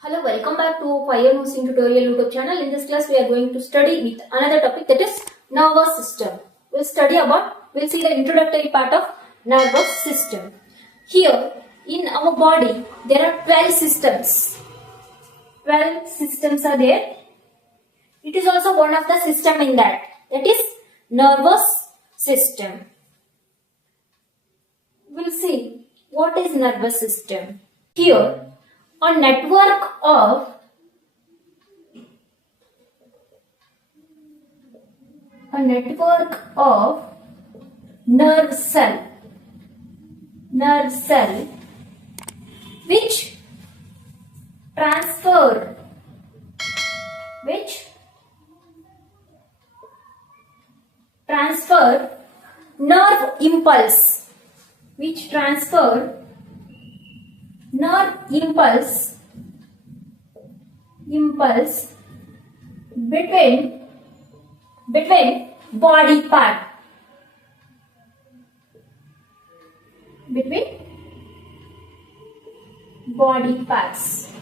Hello, welcome back to Fire Moving Tutorial YouTube channel. In this class, we are going to study with another topic, that is nervous system. We'll see the introductory part of nervous system. Here, in our body, there are 12 systems. 12 systems are there. It is also one of the system in that is nervous system. We'll see what is nervous system. Here, a network of nerve cell which transfer nerve impulse between body parts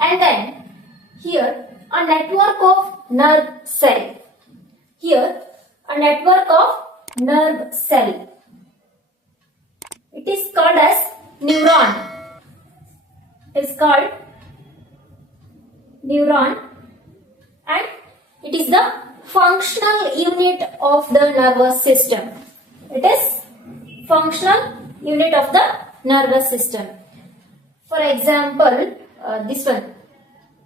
and then here a network of nerve cell. It is called as neuron. And it is the functional unit of the nervous system. For example, this one.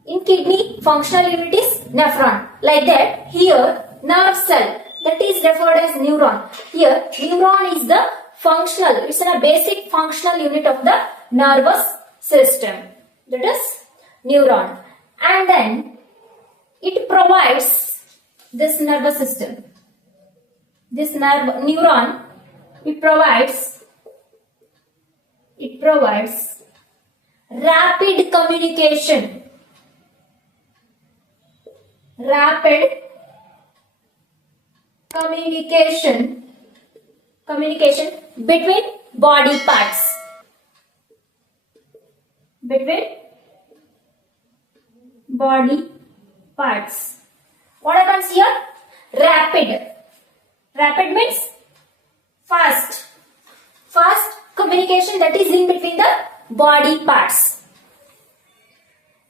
In kidney, functional unit is nephron. Like that, here nerve cell, that is referred as neuron. Here, neuron is the it's a basic functional unit of the nervous system. That is neuron. And then it provides this nervous system. This neuron, it provides rapid communication between body parts. What happens here? Rapid means fast communication that is in between the body parts.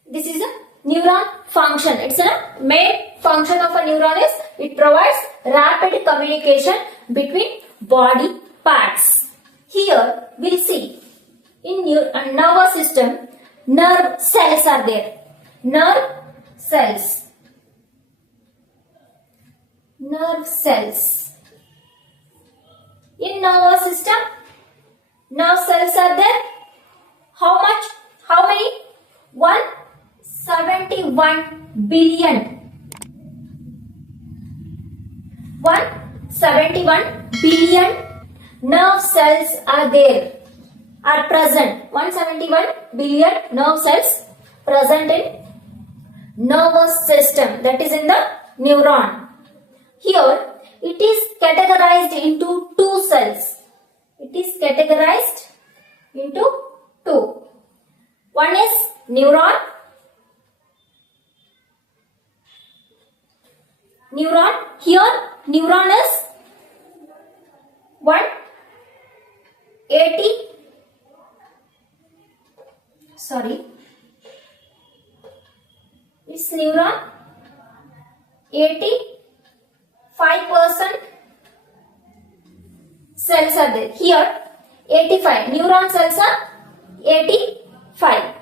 This is a neuron function. It's a main function of a neuron is it provides rapid communication between body parts. Here we'll see in nervous system, nerve cells are there. Nerve cells. In nervous system, nerve cells are there. How many? 171 billion. 171 billion nerve cells are present. 171 billion nerve cells present in nervous system, that is in the neuron. Here it is categorized into two cells. One is neuron. Here neuron is 85% cells are there. Here 85 neuron cells are 85.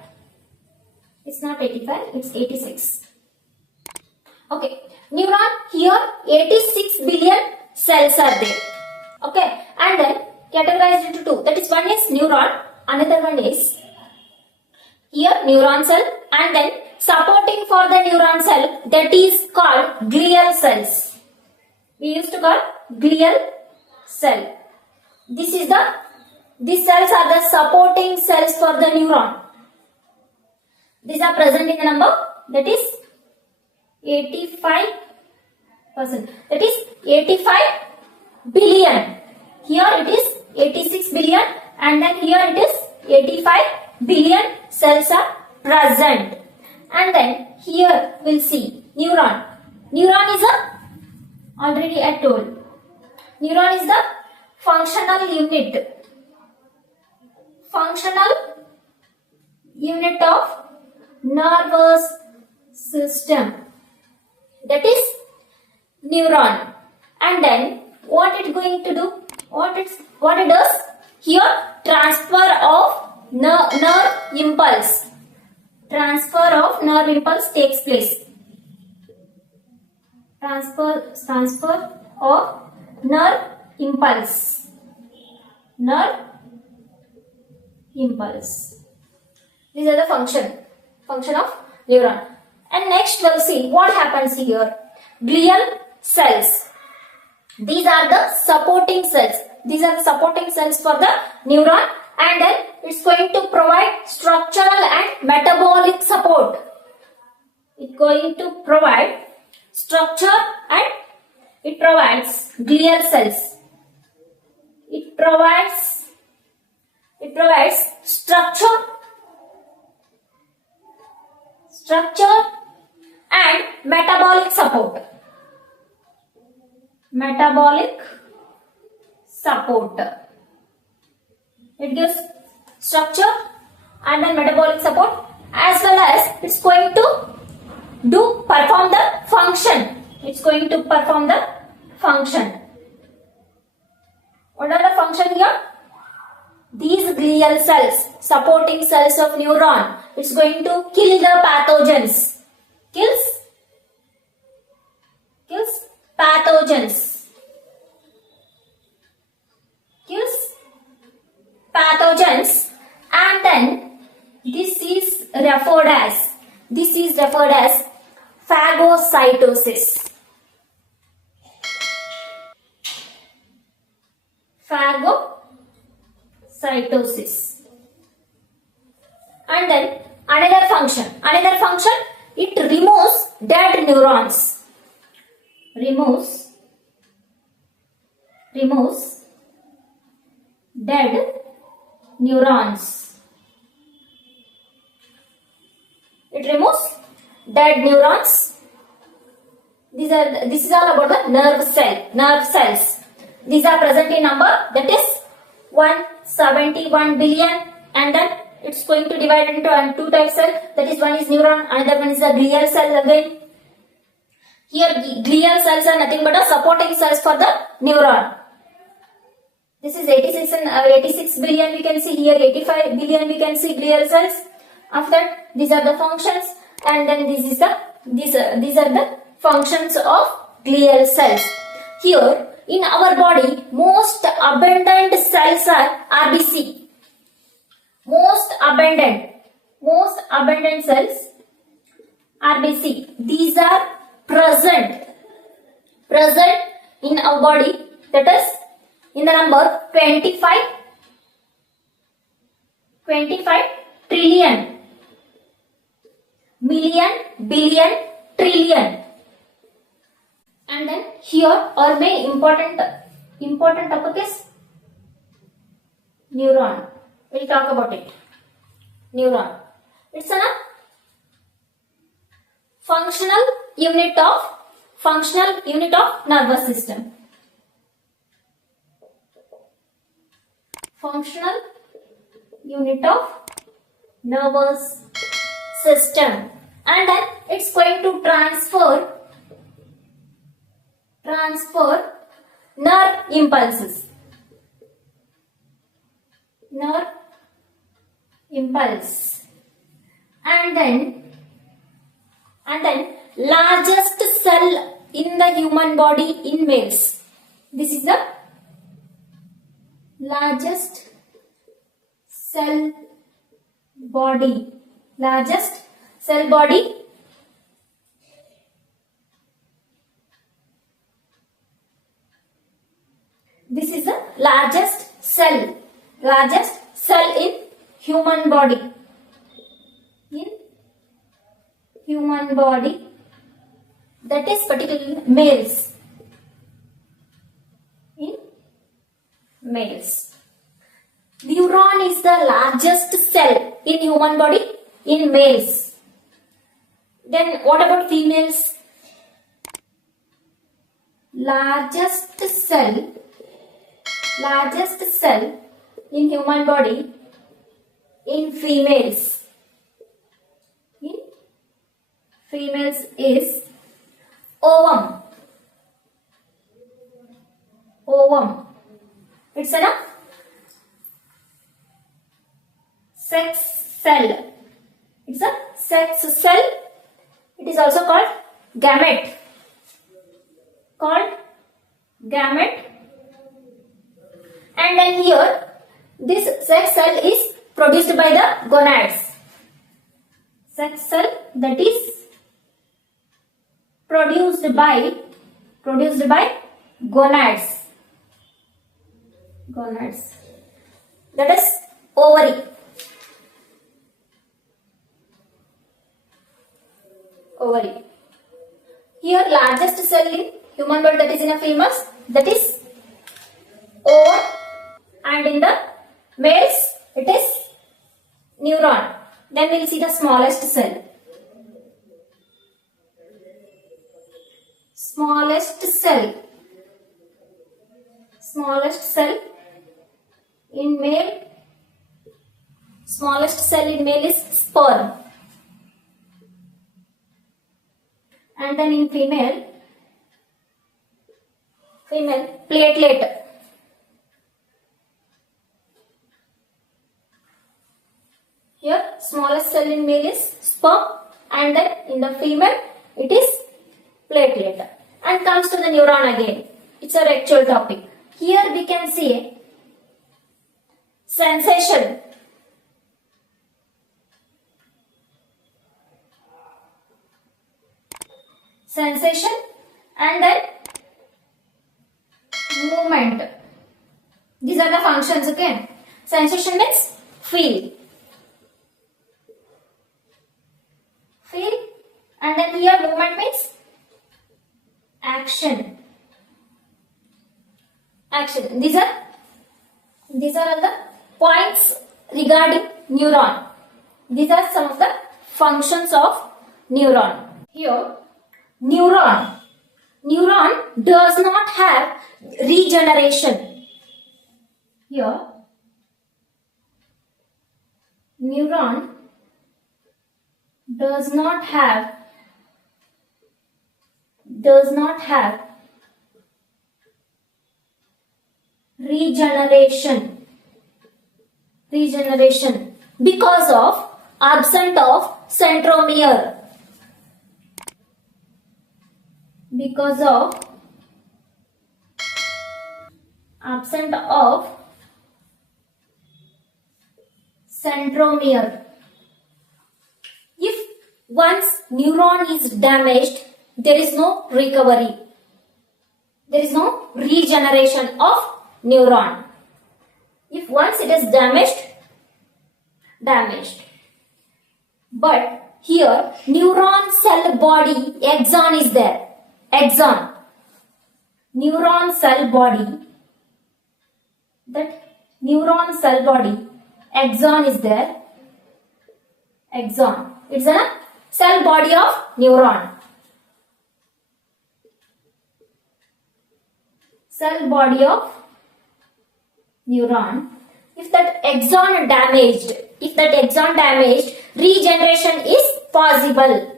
It's not 85, it's 86. Okay, neuron here 86 billion cells are there. Okay, and then categorized into two. That is, one is neuron, another one is here neuron cell, and then supporting for the neuron cell, that is called glial cells. We used to call glial cell. These cells are the supporting cells for the neuron. These are present in the number, that is 85%. That is 85 billion. Here it is 86 billion and then here it is 85 billion cells are present. And then here we'll see neuron. Neuron is already I told. Neuron is the functional unit. Functional unit of nervous system. That is neuron. And then what it going to do? What it does? Here transfer of nerve impulse. Transfer of nerve impulse takes place. Transfer of nerve impulse. Nerve impulse. These are the function of neuron. And next we'll see what happens here. Glial cells. These are the supporting cells. These are the supporting cells for the neuron, and then it's going to provide structural and metabolic support. It's going to provide structure and it provides glial cells. It provides structure and metabolic support. It gives structure and then metabolic support, as well as it's going to perform the function. It's going to perform the function. What are the function here? These glial cells, supporting cells of neuron, it's going to kill the pathogens. Kills pathogens. Kills pathogens, and then this is referred as phagocytosis. Phagocytosis. And then another function, it removes dead neurons. Removes dead neurons. It removes dead neurons. This is all about the nerve cells. These are present in number, that is 171 billion, and then it's going to divide into two types cell. That is, one is neuron, another one is the glial cell again. Here glial cells are nothing but a supporting cells for the neuron. This is 86 billion we can see here, 85 billion we can see glial cells. After that, these are the functions, and then these are the functions of glial cells. Here in our body, most abundant cells are RBC. Most abundant cells RBC. These are present in our body, that is in the number 25 trillion, million, billion, trillion. And then here our main important topic is neuron. We'll talk about it. Neuron. It's a functional unit of nervous system. Functional unit of nervous system, and then it's going to transfer nerve impulses. Nerve impulse, and then largest cell in the human body in males. This is the largest cell body. This is the largest cell in human body. That is particularly males. In males. Neuron is the largest cell in human body in males. Then what about females? Largest cell in human body in females. In females is ovum. Ovum. It's a sex cell. It's a sex cell. It is also called gamete. And then here, this sex cell is produced by the gonads. Sex cell that is produced by gonads. That is ovary. Here, largest cell in human body that is in a females, that is ovum, and in the males it is neuron. Then we will see the smallest cell. Smallest cell in male. Smallest cell in male is sperm. And then in female platelet. Here smallest cell in male is sperm, and then in the female it is platelet. And comes to the neuron again. It's our actual topic. Here we can see sensation. And then movement. These are the functions, okay? Sensation means feel. And then here movement means action. These are all the points regarding neuron. These are some of the functions of neuron. Here, neuron does not have regeneration. Here, neuron does not have regeneration because of absence of centromere. If once neuron is damaged, there is no recovery. There is no regeneration of neuron. If once it is damaged. But here neuron cell body axon is there. Neuron cell body. That neuron cell body axon is there. It's a cell body of neuron. If that axon damaged, regeneration is possible.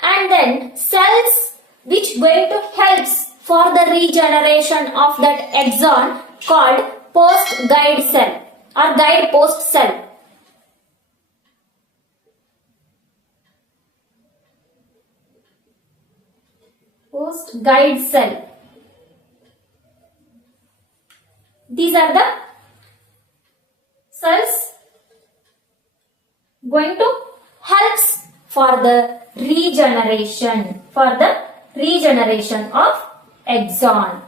And then cells which going to helps for the regeneration of that axon called post guide cell or guide post cell. Post guide cell. These are the cells going to helps for the regeneration of axon.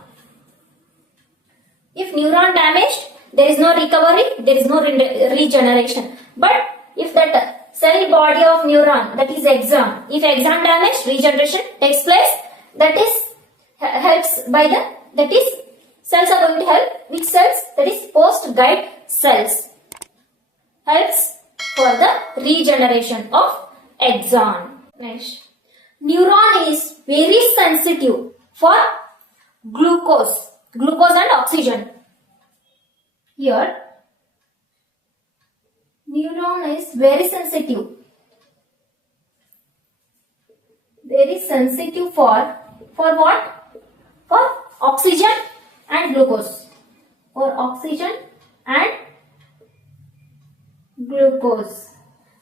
If neuron damaged, there is no recovery, there is no regeneration. But if that cell body of neuron, that is axon. If axon damage, regeneration takes place. That is helps by the, that is cells are going to help. Which cells? That is post guide cells. Helps for the regeneration of axon. Next, neuron is very sensitive for glucose and oxygen. Here, neuron is very sensitive for what? For oxygen and glucose. For oxygen and glucose.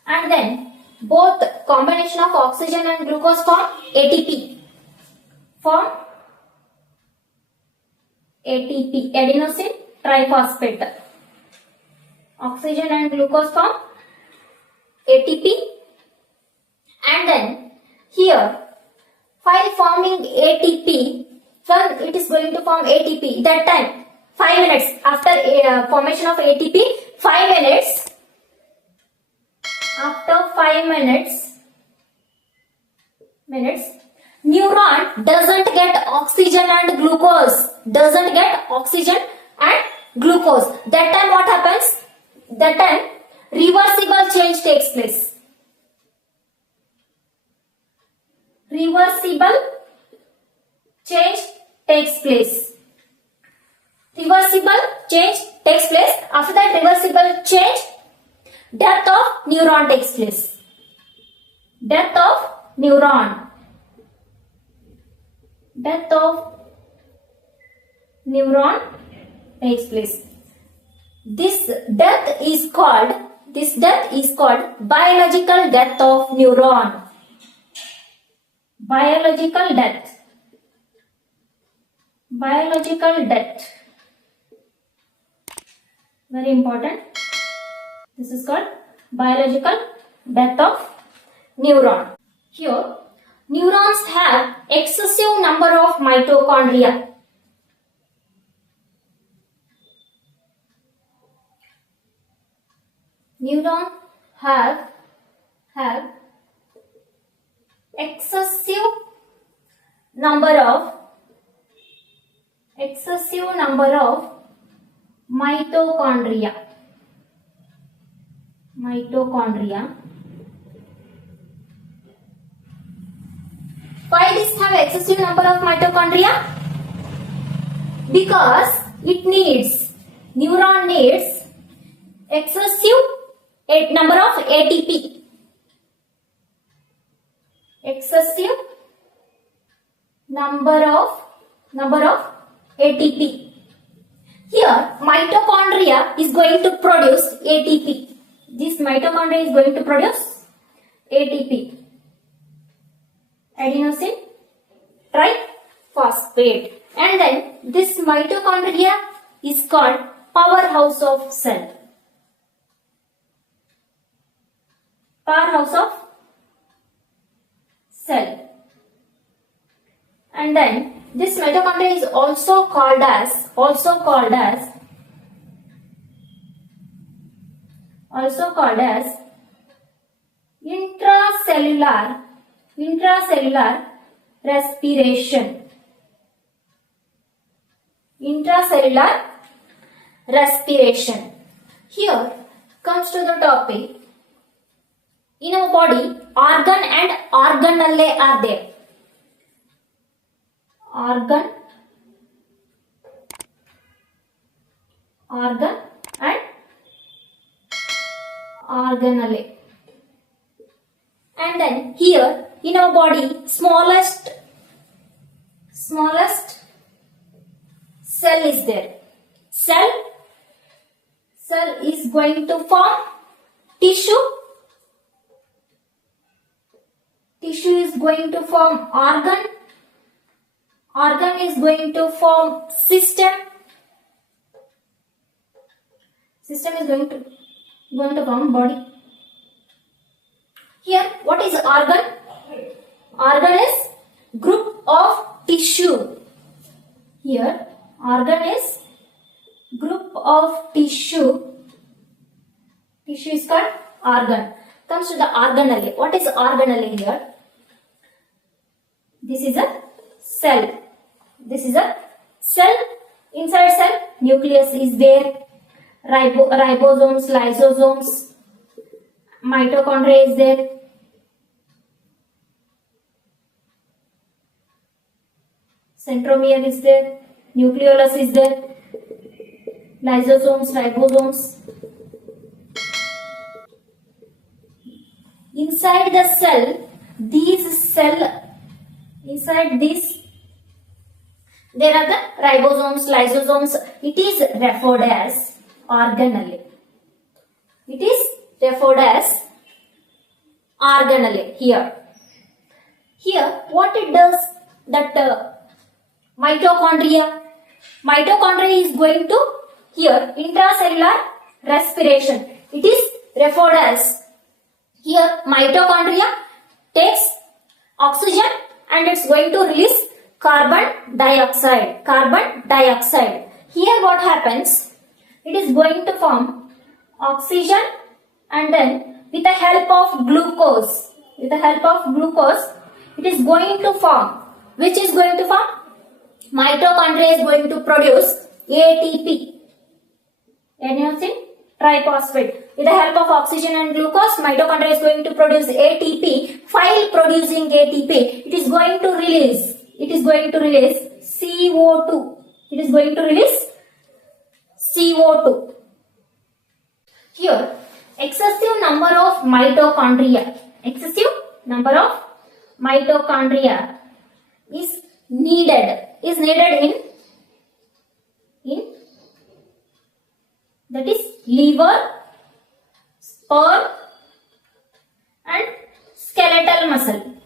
And then both combination of oxygen and glucose form ATP. Form ATP, adenosine triphosphate. Oxygen and glucose form ATP. And then here, while forming ATP, when it is going to form ATP, that time 5 minutes after formation of ATP, 5 minutes, after 5 minutes, neuron doesn't get oxygen and glucose. That time what happens? That time reversible change takes place. Reversible change takes place. After that reversible change, death of neuron takes place. Death of neuron takes place. This death is called biological death of neuron. Biological death. Very important. This is called biological death of neuron. Here, neurons have excessive number of mitochondria. Neurons have excessive number of mitochondria. Why this have excessive number of mitochondria? Because neuron needs excessive number of ATP. Excessive number of ATP. Here, mitochondria is going to produce ATP. This mitochondria is going to produce ATP. Adenosine triphosphate. And then this mitochondria is called powerhouse of cell. Powerhouse of cell. And then this mitochondria is also called as intracellular respiration. Intracellular respiration. Here comes to the topic. In our body, organ and organelle are there. Organ and organelle. And then here in our body, smallest cell is there. Cell is going to form tissue. Tissue is going to form organ. Organ is going to form system. System is going to form body. Here, what is organ? Organ is group of tissue. Here, organ is group of tissue. Tissue is called organ. comes to the organelle. What is organelle here? This is a cell. This is a cell. Inside cell, nucleus is there. Ribosomes, lysosomes, mitochondria is there. Centromere is there. Nucleolus is there. Lysosomes, ribosomes. Inside the cell, inside this, there are the ribosomes, lysosomes. It is referred as organelle. It is referred as organelle here. Here, what it does, that mitochondria is going to here intracellular respiration. It is referred as here mitochondria takes oxygen and it's going to release carbon dioxide. Here what happens? It is going to form oxygen and then with the help of glucose, it is going to form. Which is going to form? Mitochondria is going to produce ATP, adenosine triphosphate. With the help of oxygen and glucose, mitochondria is going to produce ATP. While producing ATP, it is going to release CO2. Here, excessive number of mitochondria is needed in that is liver, sperm and skeletal muscle.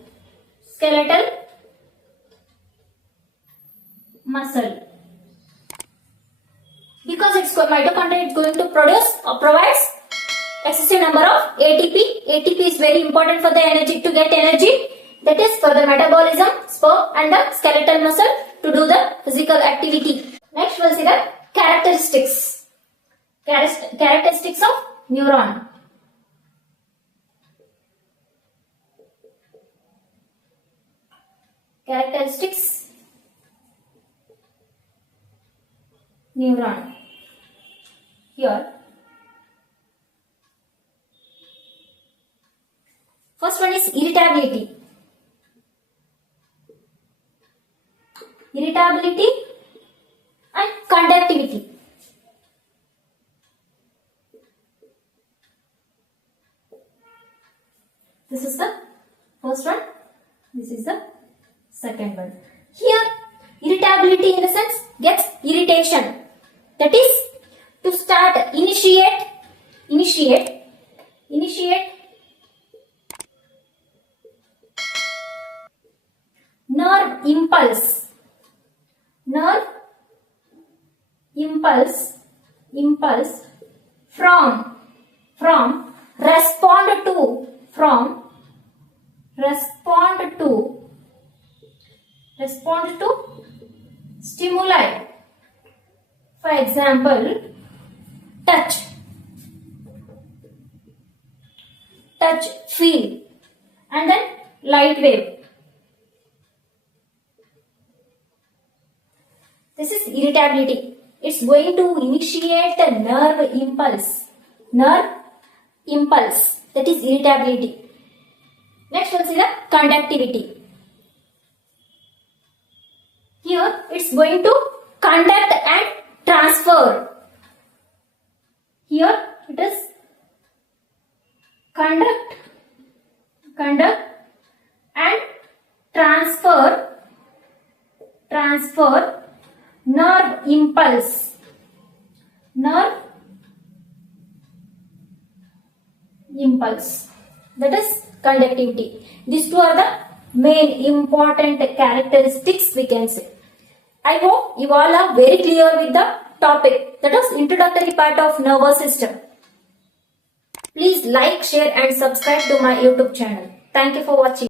Because mitochondria is going to produce or provides excessive number of ATP. ATP is very important for the energy, to get energy. That is for the metabolism, sperm and the skeletal muscle to do the physical activity. Next we'll see the characteristics of neuron. Characteristics neuron. Here, first one is irritability and conductivity. This is the first one. This is the second one. Here, irritability in the sense gets irritation. That is to start initiate nerve impulse from respond to stimuli. For example, touch, feel, and then light wave. This is irritability. It's going to initiate a nerve impulse. That is irritability. Next we'll see the conductivity. Here it's going to conduct and transfer. Here it is conduct and transfer nerve impulse. That is conductivity. These two are the main important characteristics we can say. I hope you all are very clear with the topic, that is introductory part of nervous system. Please like, share and subscribe to my YouTube channel. Thank you for watching.